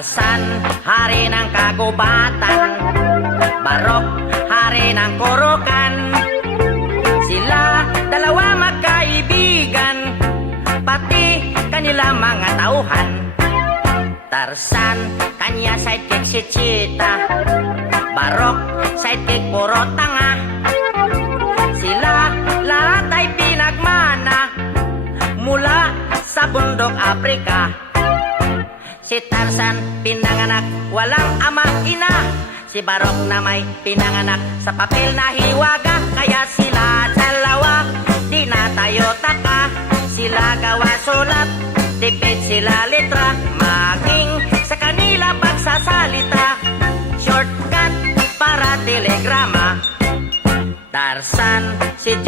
Tarzan, hari ng kagubatan. Barok, hari ng kurukan. Sila dalawa magkaibigan, pati kanila mga tauhan. Tarzan, kanya sidekick si Cheetah. Barok, sidekick puro tanga. Sila lahat ay pinagmana mula sa bundok Afrika. Si Tarzan pinanganak walang ama ina. Si Barok na may pinanganak sa papel na hiwaga. Kaya sila dalawa di na tayo taka. Sila gawa sulat, tipid sila letra. Maging sa kanila pagsasalita, shortcut para telegrama. Tarzan,